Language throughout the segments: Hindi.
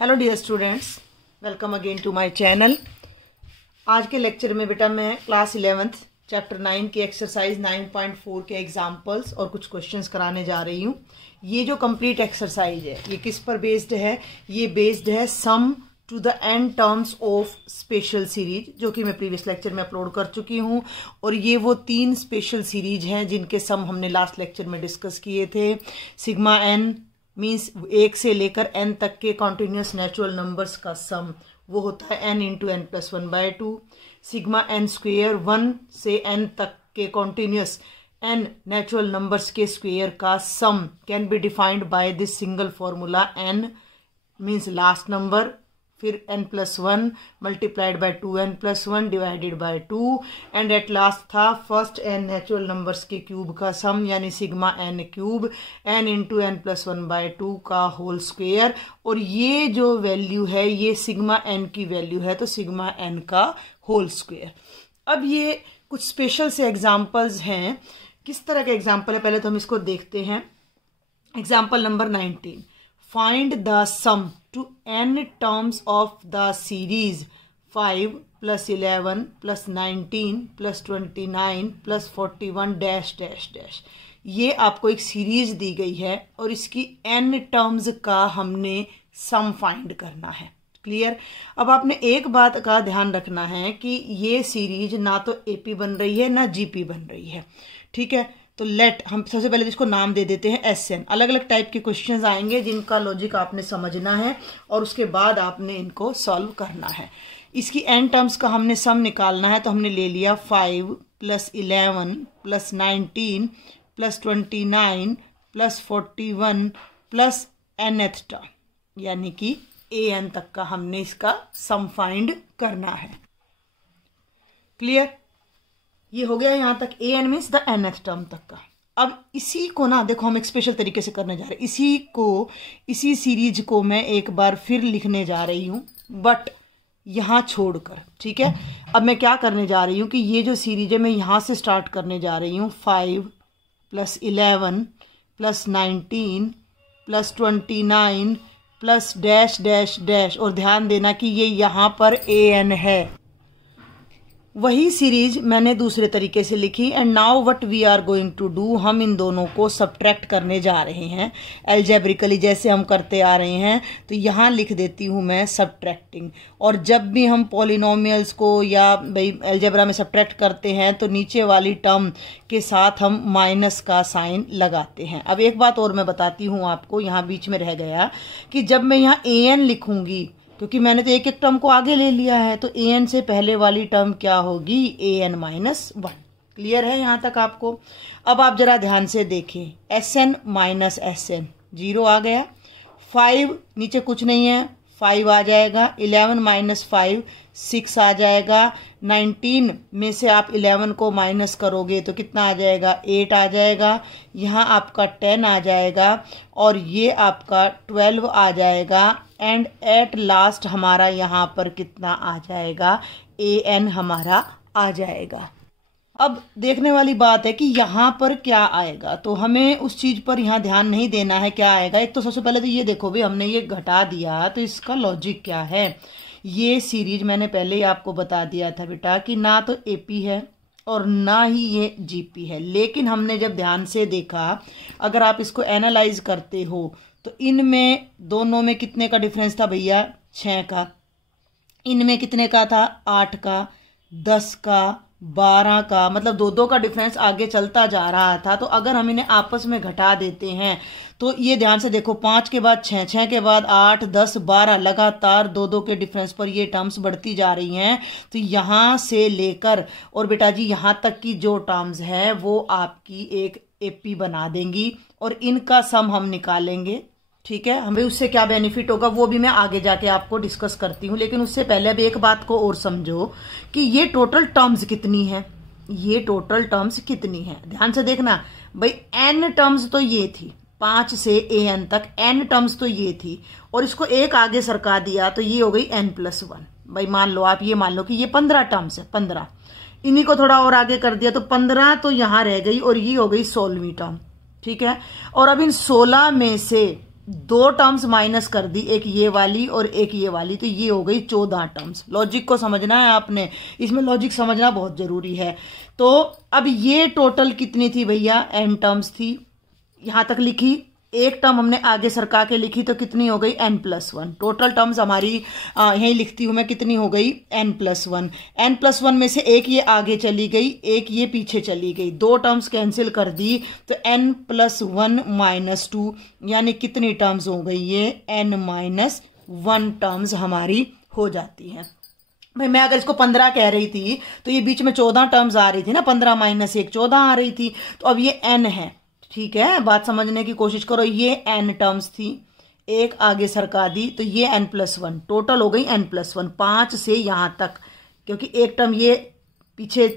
Hello dear students, welcome again to my channel. आज के लेक्चर में बेटा मैं क्लास 11th चैप्टर 9 के एक्सरसाइज 9.4 के एग्जाम्पल्स और कुछ क्वेश्चंस कराने जा रही हूँ। ये जो कंप्लीट एक्सरसाइज है ये किस पर बेस्ड है? ये बेस्ड है sum to the n terms of special series, जो कि मैं प्रीवियस लेक्चर में अपलोड कर चुकी हूँ। और ये वो 3 स्पेशल सीरीज हैं जिनके सम हमने लास्ट लेक्चर में डिस्कस किए थे। सिग्मा एन मीन्स 1 से लेकर n तक के कॉन्टिन्यूस नेचुरल नंबर्स का सम, वो होता है n into n plus 1/2। Sigma n square 1 से n तक के कॉन्टिन्यूस n नेचुरल नंबर्स के स्क्वेयर का sum can be defined by this single formula. n means last number, फिर n+1 multiplied by 2n+1 divided by 2 and at last था फर्स्ट n नेचुरल नंबर्स के क्यूब का सम, यानी sigma n cube n into n+1/2 का होल स्क्वेयर। और ये जो वैल्यू है ये सिग्मा n की वैल्यू है, तो सिग्मा n का होल स्क्वेयर। अब ये कुछ स्पेशल से एग्जाम्पल्स हैं। किस तरह के एग्जाम्पल है पहले तो हम इसको देखते हैं। Example number 19, find the sum to n terms of the series 5 plus 11 plus 19 plus 29 plus 41 dash dash dash। ये आपको एक सीरीज दी गई है और इसकी n टर्म्स का हमने सम फाइंड करना है। क्लियर? अब आपने एक बात का ध्यान रखना है कि ये सीरीज ना तो AP बन रही है ना GP बन रही है। ठीक है, तो लेट हम सबसे पहले इसको नाम दे देते हैं SN। अलग अलग टाइप के क्वेश्चंस आएंगे जिनका लॉजिक आपने समझना है और उसके बाद आपने इनको सॉल्व करना है। इसकी n टर्म्स का हमने सम निकालना है, तो हमने ले लिया 5 + 11 + 19 + 29 + 41 + nth टर्म, यानी कि an तक का हमने इसका सम फाइंड करना है। क्लियर? ये हो गया यहाँ तक an means the nth term तक का। अब इसी को ना देखो हम एक स्पेशल तरीके से करने जा रहे हैं। इसी सीरीज को मैं एक बार फिर लिखने जा रही हूँ, बट यहाँ छोड़कर। ठीक है, अब मैं क्या करने जा रही हूँ कि ये जो सीरीज है मैं यहाँ से स्टार्ट करने जा रही हूँ। 5 + 11 + 19 + 29 + डैश डैश डैश। और ध्यान देना कि ये यहाँ पर an है। वही सीरीज मैंने दूसरे तरीके से लिखी। And now what we are going to do, हम इन दोनों को सब्ट्रैक्ट करने जा रहे हैं एल्जेब्रिकली, जैसे हम करते आ रहे हैं। तो यहाँ लिख देती हूँ मैं सब्ट्रैक्टिंग। और जब भी हम पॉलिनोमियल्स को या भाई एल्जेब्रा में सब्ट्रैक्ट करते हैं तो नीचे वाली टर्म के साथ हम माइनस का साइन लगाते हैं। अब एक बात और मैं बताती हूँ आपको, यहाँ बीच में रह गया कि जब मैं यहाँ an लिखूंगी, क्योंकि मैंने तो एक एक टर्म को आगे ले लिया है, तो an से पहले वाली टर्म क्या होगी? an-1। क्लियर है यहाँ तक आपको? अब आप जरा ध्यान से देखें, SN - SN 0 आ गया। 5 नीचे कुछ नहीं है, 5 आ जाएगा। 11 - 5 6 आ जाएगा। 19 में से आप 11 को माइनस करोगे तो कितना आ जाएगा? 8 आ जाएगा। यहाँ आपका 10 आ जाएगा और ये आपका 12 आ जाएगा। एंड एट लास्ट हमारा यहाँ पर कितना आ जाएगा? an हमारा आ जाएगा। अब देखने वाली बात है कि यहाँ पर क्या आएगा, तो हमें उस चीज पर यहाँ ध्यान नहीं देना है क्या आएगा। एक तो सबसे पहले तो ये देखो भाई, हमने ये घटा दिया तो इसका लॉजिक क्या है। ये सीरीज मैंने पहले ही आपको बता दिया था बेटा कि ना तो AP है और ना ही ये GP है। लेकिन हमने जब ध्यान से देखा, अगर आप इसको एनालाइज करते हो तो इनमें दोनों में कितने का डिफरेंस था भैया? 6 का। इनमें कितने का था? 8 का, 10 का, 12 का, मतलब 2-2 का डिफरेंस आगे चलता जा रहा था। तो अगर हम इन्हें आपस में घटा देते हैं तो ये ध्यान से देखो, 5 के बाद 6, 6 के बाद 8, 10, 12, लगातार 2-2 के डिफरेंस पर ये टर्म्स बढ़ती जा रही हैं। तो यहाँ से लेकर और बेटा जी यहाँ तक की जो टर्म्स है वो आपकी एक AP बना देंगी और इनका सम हम निकालेंगे। ठीक है, हमें उससे क्या बेनिफिट होगा वो भी मैं आगे जाके आपको डिस्कस करती हूँ। लेकिन उससे पहले अब एक बात को और समझो कि ये टोटल टर्म्स कितनी है। ये टोटल टर्म्स कितनी है ध्यान से देखना भाई। n टर्म्स तो ये थी, 5 से an तक n टर्म्स तो ये थी, और इसको एक आगे सरका दिया तो ये हो गई n+1। भाई मान लो, आप ये मान लो कि ये 15 टर्म्स है, 15। इन्हीं को थोड़ा और आगे कर दिया तो 15 तो यहाँ रह गई और ये हो गई 16वीं टर्म। ठीक है, और अब इन 16 में से 2 टर्म्स माइनस कर दी, एक ये वाली और एक ये वाली, तो ये हो गई 14 टर्म्स। लॉजिक को समझना है आपने, इसमें लॉजिक समझना बहुत जरूरी है। तो अब ये टोटल कितनी थी भैया, n टर्म्स थी, यहां तक लिखी। एक टर्म हमने आगे सरका के लिखी तो कितनी हो गई n+1। टोटल टर्म्स हमारी यही लिखती हूं मैं, कितनी हो गई n+1। n+1 में से एक ये आगे चली गई, एक ये पीछे चली गई, 2 टर्म्स कैंसिल कर दी तो n+1 - 2 यानी कितनी टर्म्स हो गई, ये n-1 टर्म्स हमारी हो जाती है। भाई मैं अगर इसको 15 कह रही थी तो ये बीच में 14 टर्म्स आ रही थी ना, 15 - 1 14 आ रही थी, तो अब ये n है। ठीक है, बात समझने की कोशिश करो। ये n टर्म्स थी, एक आगे सरका दी तो ये n+1, टोटल हो गई n+1, 5 से यहां तक, क्योंकि एक टर्म ये पीछे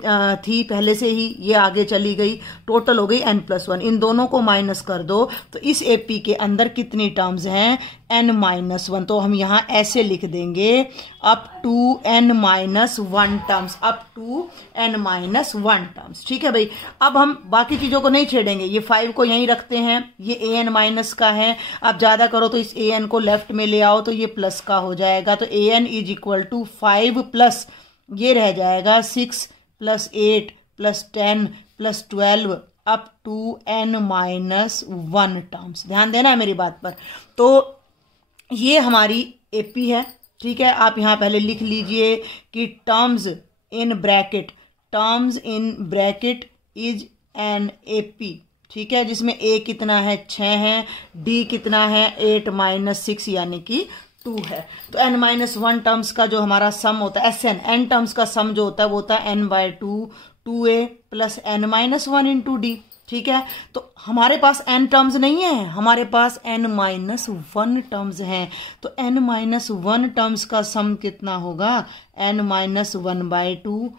थी पहले से ही, ये आगे चली गई, टोटल हो गई n+1। इन दोनों को माइनस कर दो तो इस एपी के अंदर कितनी टर्म्स हैं, n-1। तो हम यहां ऐसे लिख देंगे up to n-1 terms, up to n-1 terms. ठीक है भाई, अब हम बाकी चीजों को नहीं छेड़ेंगे, ये 5 को यहीं रखते हैं, ये an- का है। अब ज्यादा करो तो इस an को लेफ्ट में ले आओ तो ये प्लस का हो जाएगा, तो an = 5 प्लस ये रह जाएगा 6 + 8 + 10 + 12 अप टू n-1 टर्म्स। ध्यान देना है मेरी बात पर। तो ये हमारी एपी है। ठीक है, आप यहां पहले लिख लीजिए कि terms in bracket is an AP. ठीक है, जिसमें a कितना है, 6 है, d कितना है, 8 - 6 यानी कि 2 है। तो n-1 टर्म्स का जो हमारा सम होता है, n टर्म्स का सम जो होता है वो होता है n/2 2a + n-1 × d। ठीक है, तो हमारे पास n टर्म्स नहीं है, हमारे पास n-1 टर्म्स हैं। तो n-1 टर्म्स का सम कितना होगा, n-1/2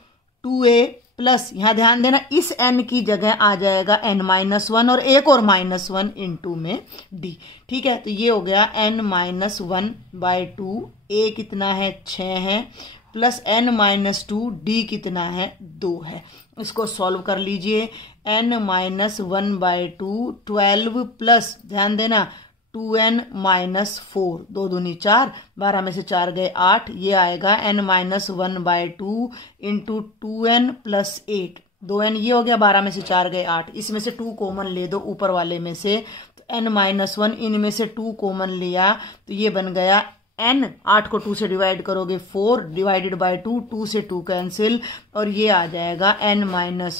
2a प्लस, यहां ध्यान देना इस n की जगह आ जाएगा n-1 और एक और -1 × में d। ठीक है, तो ये हो गया n-1/2, a कितना है, 6 है, प्लस n-2, d कितना है, 2 है। इसको सॉल्व कर लीजिए, n-1/2 12 प्लस, ध्यान देना 2n - 4, 2 दूनी 4, 12 में से 4 गए 8, ये आएगा n-1/2 × 2n + 8, 2n ये हो गया, 12 में से 4 गए 8, इसमें से 2 कॉमन ले दो ऊपर वाले में से, तो n-1 इनमें से 2 कॉमन लिया तो ये बन गया n, 8 को 2 से डिवाइड करोगे 4 / 2, 2 से 2 कैंसिल, और ये आ जाएगा n-1 ×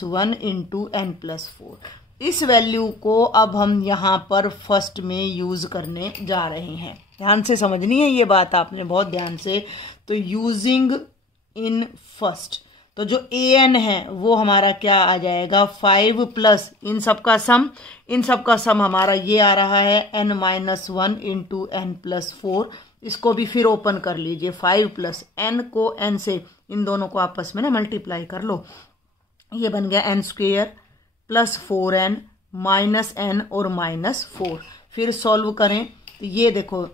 n+4। इस वैल्यू को अब हम यहाँ पर फर्स्ट में यूज करने जा रहे हैं। ध्यान से समझनी है ये बात आपने, बहुत ध्यान से। तो यूजिंग इन फर्स्ट, तो जो an है वो हमारा क्या आ जाएगा, 5 प्लस इन सब का सम हमारा ये आ रहा है n-1 × n+4। इसको भी फिर ओपन कर लीजिए, 5 प्लस n को n से, इन दोनों को आपस में ना मल्टीप्लाई कर लो, ये बन गया n² + 4n -n और -4। फिर सॉल्व करें तो ये देखो,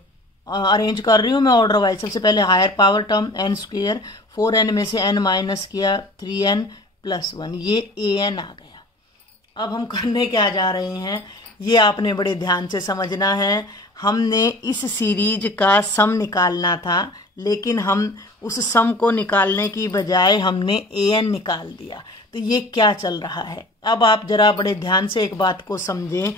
अरेंज कर रही हूं मैं ऑर्डर वाइज। सबसे पहले higher power term n², 4n में से n माइनस किया 3n + 1, ये an आ गया। अब हम करने क्या जा रहे हैं, ये आपने बड़े ध्यान से समझना है। हमने इस सीरीज का सम निकालना था, लेकिन हम उस सम को निकालने की बजाय हमने an निकाल दिया। तो ये क्या चल रहा है, अब आप जरा बड़े ध्यान से एक बात को समझें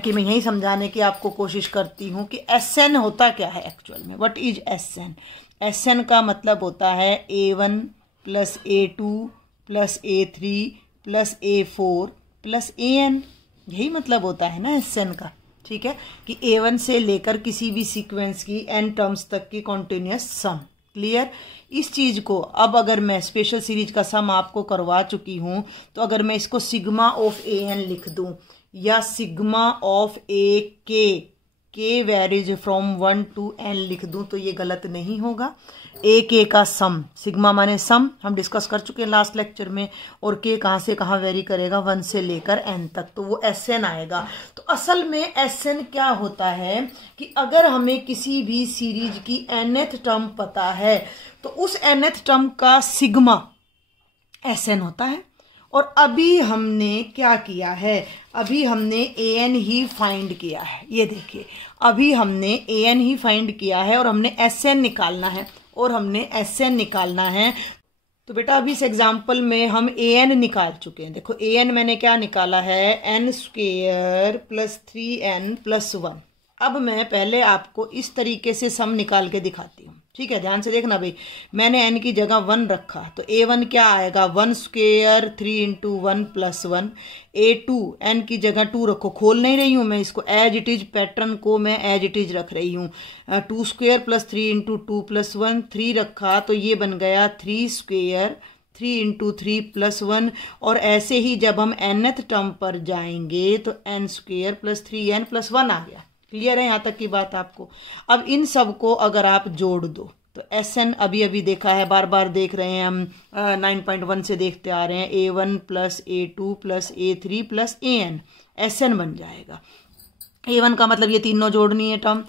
कि मैं यही समझाने की आपको कोशिश करती हूँ कि Sn होता क्या है एक्चुअल में। What is Sn? Sn का मतलब होता है a1 + a2 + a3 + a4 + an, यही मतलब होता है ना Sn का। ठीक है, कि a1 से लेकर किसी भी सीक्वेंस की n टर्म्स तक की कॉन्टिन्यूस सम। क्लियर? इस चीज को अब अगर मैं स्पेशल सीरीज का सम आपको करवा चुकी हूं, तो अगर मैं इसको सिग्मा ऑफ an लिख दूं या sigma of a k varies from 1 to n लिख दूं, तो ये गलत नहीं होगा। a k का सम, सिग्मा माने सम, हम डिस्कस कर चुके हैं लास्ट लेक्चर में, और k कहां से कहां वेरी करेगा, 1 से लेकर n तक, तो वो Sn आएगा। तो असल में Sn क्या होता है कि अगर हमें किसी भी सीरीज की nth टर्म पता है तो उस nth टर्म का सिग्मा Sn होता है, और अभी हमने क्या किया है, अभी हमने an ही फाइंड किया है। ये देखिए अभी हमने an ही फाइंड किया है और हमने sn निकालना है, तो बेटा अभी इस एग्जाम्पल में हम an निकाल चुके हैं। देखो an मैंने क्या निकाला है, n square plus 3n plus 1। अब मैं पहले आपको इस तरीके से सम निकाल के दिखाती हूँ, ठीक है, ध्यान से देखना भाई। मैंने n की जगह 1 रखा तो a1 क्या आएगा, 1 square 3 into 1 plus 1। a2 n की जगह 2 रखो, खोल नहीं रही हूँ मैं इसको, एज इट इज पैटर्न को मैं एज इट इज रख रही हूँ। 2 स्क्वेयर प्लस 3 इंटू 2 प्लस 1, 3 रखा तो ये बन गया 3 स्क्वेयर 3 इंटू 3 प्लस 1। और ऐसे ही जब हम nth टर्म पर जाएंगे तो n square plus 3n plus 1 आ गया। क्लियर है यहाँ तक की बात आपको। अब इन सब को अगर आप जोड़ दो तो SN अभी अभी देखा है, बार बार देख रहे हैं हम, 9.1 से देखते आ रहे हैं, A1 plus A2 plus A3 plus AN, SN बन जाएगा। A1 का मतलब ये तीनों जोड़नी है टर्म,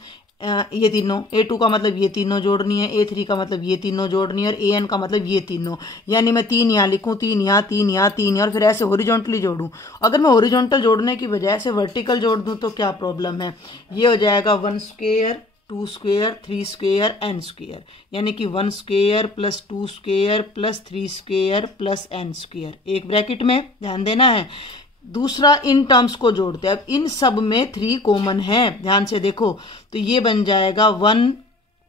ये तीनों, A2 का मतलब ये तीनों जोड़नी है, A3 का मतलब ये तीनों जोड़नी है और AN का मतलब ये तीनों। यानी मैं 3 यहाँ लिखूँ, 3 यहाँ, 3 यहाँ, 3 और फिर ऐसे हॉरिजॉन्टली जोड़ूं। अगर मैं हॉरिजॉन्टल जोड़ने की बजाय से वर्टिकल जोड़ दूं तो क्या प्रॉब्लम है, ये हो जाएगा 1 square 2 square 3 square n square, यानी कि 1 square plus 2 square plus 3 square plus n square, एक ब्रैकेट में, ध्यान देना है। दूसरा इन टर्म्स को जोड़ते हैं, अब इन सब में 3 कॉमन है, ध्यान से देखो, तो ये बन जाएगा 1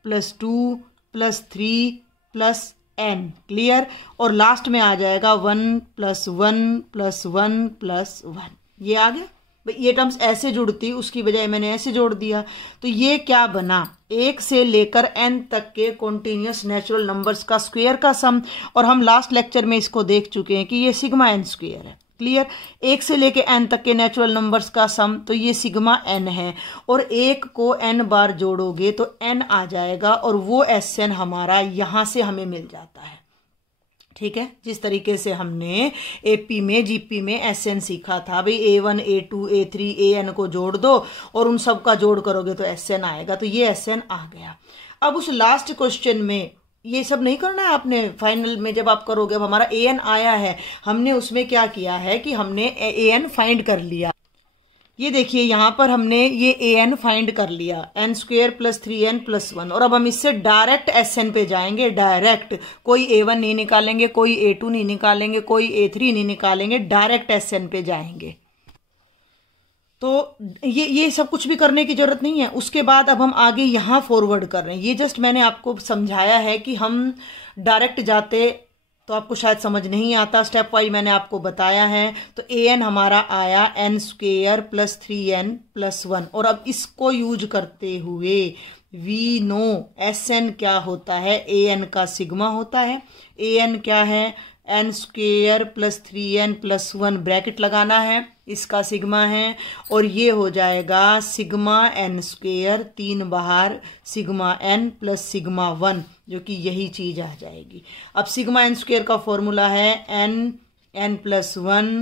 plus 2 plus 3 plus n, clear. और लास्ट में आ जाएगा 1 प्लस 1 प्लस 1 प्लस 1, ये आ गया। ये टर्म्स ऐसे जुड़ती, उसकी बजाय मैंने ऐसे जोड़ दिया, तो ये क्या बना, 1 से लेकर n तक के कॉन्टिन्यूस नेचुरल नंबर्स का स्क्वायर का सम। और हम लास्ट लेक्चर में इसको देख चुके हैं कि ये सिग्मा n स्क्वायर है, क्लियर। 1 से लेके n तक के नेचुरल नंबर्स का सम, तो ये सिग्मा n है, और 1 को n बार जोड़ोगे तो n आ जाएगा, और वो SN हमारा यहां से हमें मिल जाता है, ठीक है। जिस तरीके से हमने AP में GP में SN सीखा था, भाई A1 A2 A3 AN को जोड़ दो और उन सब का जोड़ करोगे तो SN आएगा, तो ये SN आ गया। अब उस लास्ट क्वेश्चन में ये सब नहीं करना है आपने, फाइनल में जब आप करोगे, अब हमारा AN आया है, हमने उसमें क्या किया है कि हमने AN फाइंड कर लिया। ये देखिए यहाँ पर हमने ये AN फाइंड कर लिया, n square plus 3n plus 1, और अब हम इससे डायरेक्ट SN पे जाएंगे, डायरेक्ट, कोई A1 नहीं निकालेंगे, कोई A2 नहीं निकालेंगे, कोई A3 नहीं निकालेंगे, डायरेक्ट SN पे जाएंगे। तो ये सब कुछ भी करने की जरूरत नहीं है। उसके बाद अब हम आगे यहाँ फॉरवर्ड कर रहे हैं, ये जस्ट मैंने आपको समझाया है कि हम डायरेक्ट जाते तो आपको शायद समझ नहीं आता, स्टेप वाइज मैंने आपको बताया है। तो AN हमारा आया n square plus 3n plus 1, और अब इसको यूज करते हुए वी नो SN क्या होता है, AN का सिग्मा होता है। AN क्या है, n square plus 3n plus 1, bracket लगाना है, इसका सिग्मा है, और ये हो जाएगा सिग्मा n स्क्वेयर, 3 बाहर, सिग्मा n प्लस सिग्मा 1, जो कि यही चीज आ जाएगी। अब सिग्मा n स्क्वेयर का फॉर्मूला है n plus 1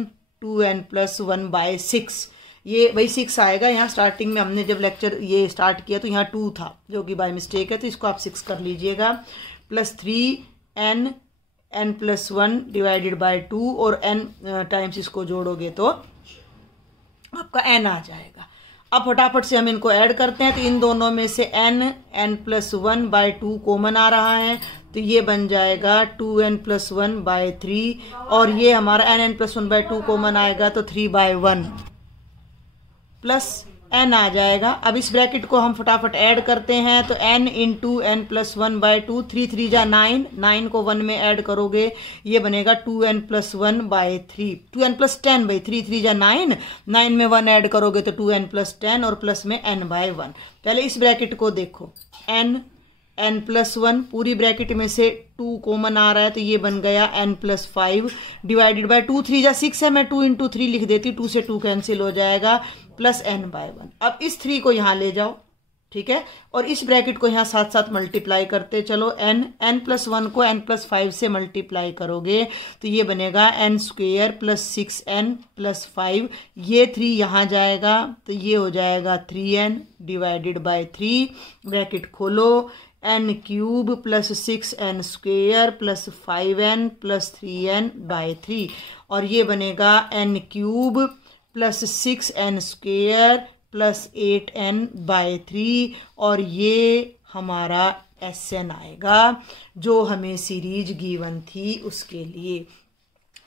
2n plus 1 by 6, ये वही 6 आएगा। यहाँ स्टार्टिंग में हमने जब लेक्चर ये स्टार्ट किया तो यहाँ 2 था, जो कि बाय मिस्टेक है, तो इसको आप 6 कर लीजिएगा, plus 3n n plus 1 divided by 2, और n टाइम्स इसको जोड़ोगे तो आपका n आ जाएगा। अब फटाफट से हम इनको ऐड करते हैं, तो इन दोनों में से n प्लस 1 बाय 2 कॉमन आ रहा है, तो ये बन जाएगा 2n प्लस 1 बाय 3, और ये हमारा n प्लस 1 बाय 2 कॉमन आएगा तो 3 बाय 1 प्लस n आ जाएगा। अब इस ब्रैकेट को हम फटाफट ऐड करते हैं, तो n into n plus 1 by 2, 3 3 जा 9, 9 को 1 में ऐड करोगे, ये बनेगा 2n plus 1 bye 3, 2n plus 10 by 3 3 जा 9, 9 में 1 ऐड करोगे तो 2n प्लस 10, और प्लस में n बाय 1। पहले इस ब्रैकेट को देखो, n प्लस 1, पूरी ब्रैकेट में से 2 कॉमन आ रहा है, तो ये बन गया n प्लस 5 डिवाइडेड बाय 2 3 जा 6 है, मैं 2 इंटू 3 लिख देती, 2 से 2 कैंसिल हो जाएगा, प्लस n बाय 1। अब इस 3 को यहाँ ले जाओ, ठीक है, और इस ब्रैकेट को यहाँ साथ साथ मल्टीप्लाई करते चलो, n प्लस 1 को n प्लस 5 से मल्टीप्लाई करोगे तो ये बनेगा n square plus 6n plus 5, ये 3 यहाँ जाएगा तो ये हो जाएगा 3n डिवाइडेड बाय 3, ब्रैकेट खोलो, n cube plus 6n square plus 5n plus 3n/3 और ये बनेगा n cube plus 6n square plus 8n/3 और ये हमारा Sn आएगा जो हमें सीरीज गिवन थी उसके लिए।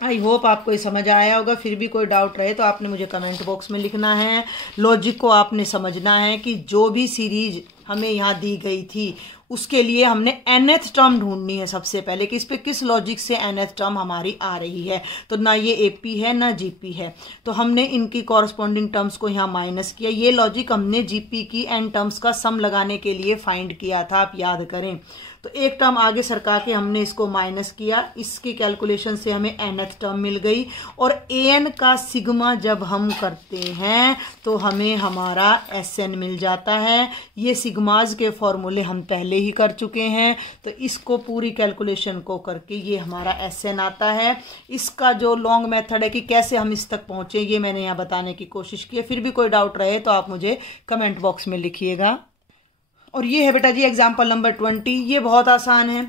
आई होप आपको ये समझ आया होगा। फिर भी कोई डाउट रहे तो आपने मुझे कमेंट बॉक्स में लिखना है। लॉजिक को आपने समझना है कि जो भी सीरीज हमें यहाँ दी गई थी उसके लिए हमने nth टर्म ढूंढनी है सबसे पहले कि इस पे किस लॉजिक से nth टर्म हमारी आ रही है। तो ना ये AP है ना GP है, तो हमने इनकी कॉरस्पॉन्डिंग टर्म्स को यहाँ माइनस किया। ये लॉजिक हमने GP की n टर्म्स का सम लगाने के लिए फाइंड किया था, आप याद करें। तो एक टर्म आगे सरका के हमने इसको माइनस किया, इसकी कैलकुलेशन से हमें nth टर्म मिल गई। और an का सिग्मा जब हम करते हैं तो हमें हमारा Sn मिल जाता है। ये सिग्माज के फॉर्मूले हम पहले ही कर चुके हैं, तो इसको पूरी कैलकुलेशन को करके ये हमारा Sn आता है। इसका जो लॉन्ग मेथड है कि कैसे हम इस तक पहुंचे ये मैंने यहाँ बताने की कोशिश की है। फिर भी कोई डाउट रहे तो आप मुझे कमेंट बॉक्स में लिखिएगा। और ये है बेटा जी एग्जाम्पल नंबर 20। ये बहुत आसान है।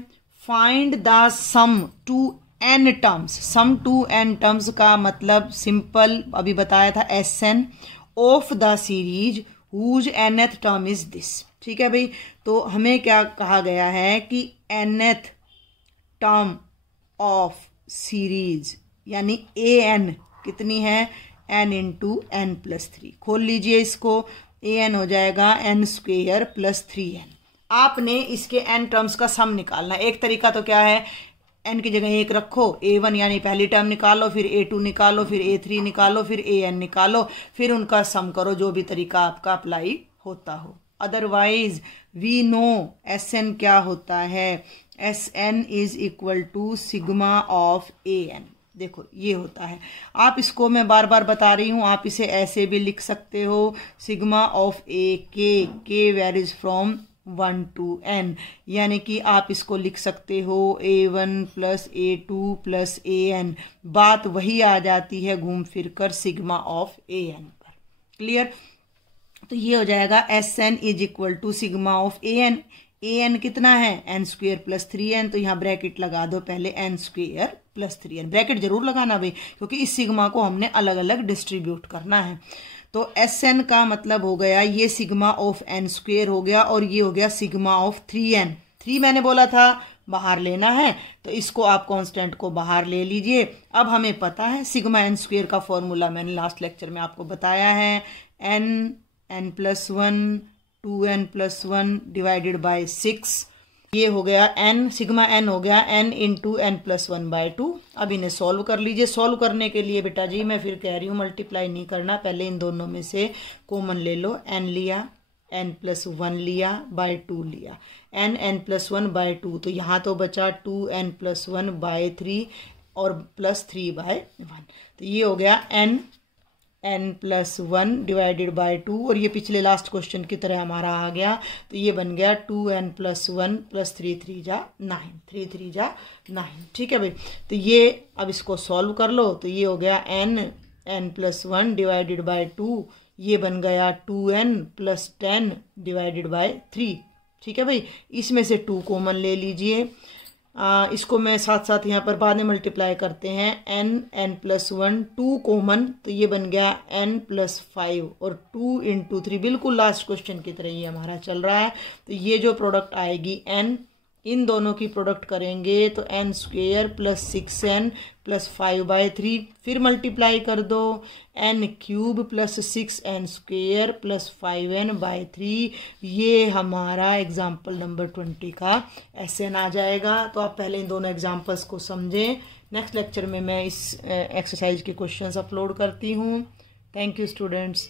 Find the sum to n terms. Sum to n terms का मतलब सिंपल अभी बताया था Sn of the series whose nth term is this. ठीक है भाई, तो हमें क्या कहा गया है कि nth टर्म ऑफ सीरीज यानी an कितनी है n इंटू n प्लस 3। खोल लीजिए इसको, an हो जाएगा n स्क्वेयर प्लस 3n। आपने इसके n टर्म्स का सम निकालना। एक तरीका तो क्या है, n की जगह 1 रखो, a1 यानी पहली टर्म निकालो, फिर a2 निकालो, फिर a3 निकालो, फिर an निकालो, फिर उनका सम करो, जो भी तरीका आपका अप्लाई होता हो। अदरवाइज वी नो Sn क्या होता है, Sn is equal to sigma of an। देखो ये होता है। आप इसको मैं बार बार बता रही हूं, आप इसे ऐसे भी लिख सकते हो, सिग्मा ऑफ के वेरीज फ्रॉम 1 to n, यानी कि आप इसको लिख सकते हो a1 plus a2 plus an। बात वही आ जाती है घूम फिर कर सिग्मा ऑफ an पर। क्लियर? तो ये हो जाएगा Sn is equal to sigma of an कितना है n स्क्वेयर प्लस 3n, तो यहाँ ब्रैकेट लगा दो पहले n square plus 3n। Bracket जरूर लगाना भाई, क्योंकि इस सिग्मा को हमने अलग अलग डिस्ट्रीब्यूट करना है। तो Sn का मतलब हो गया ये सिग्मा ऑफ n स्क्वेयर हो गया और ये हो गया सिग्मा ऑफ 3n। 3 मैंने बोला था बाहर लेना है, तो इसको आप कांस्टेंट को बाहर ले लीजिए। अब हमें पता है सिग्मा n स्क्वेयर का फॉर्मूला मैंने लास्ट लेक्चर में आपको बताया है, n plus 1 2n plus 1 divided by 6। ये हो गया n, सिग्मा n हो गया n इंटू n प्लस 1/2। अब इन्हें सॉल्व कर लीजिए। सॉल्व करने के लिए बेटा जी मैं फिर कह रही हूँ मल्टीप्लाई नहीं करना, पहले इन दोनों में से कॉमन ले लो। n लिया, n प्लस 1 लिया, बाय 2 लिया, n प्लस 1/2, तो यहाँ तो बचा 2n प्लस 1/3 और प्लस 3/1। तो ये हो गया n प्लस 1 डिवाइडेड बाय 2, और ये पिछले लास्ट क्वेश्चन की तरह हमारा आ गया। तो ये बन गया 2n प्लस 1 प्लस 3 3 जा 9, 3 3 जा 9। ठीक है भाई, तो ये अब इसको सॉल्व कर लो। तो ये हो गया n प्लस 1 डिवाइडेड बाय 2, ये बन गया 2n प्लस 10 डिवाइडेड बाय 3। ठीक है भाई, इसमें से 2 कॉमन ले लीजिए। इसको मैं साथ साथ यहाँ पर बाद में मल्टीप्लाई करते हैं। n प्लस 1 2 कॉमन, तो ये बन गया n प्लस 5 और 2 इंटू 3, बिल्कुल लास्ट क्वेश्चन की तरह ये हमारा चल रहा है। तो ये जो प्रोडक्ट आएगी n, इन दोनों की प्रोडक्ट करेंगे तो n square plus 6n plus 5/3, फिर मल्टीप्लाई कर दो n cube plus 6n square plus 5n/3। ये हमारा एग्जाम्पल नंबर 20 का Sn आ जाएगा। तो आप पहले इन दोनों एग्जाम्पल्स को समझें। नेक्स्ट लेक्चर में मैं इस एक्सरसाइज के क्वेश्चंस अपलोड करती हूँ। Thank you students.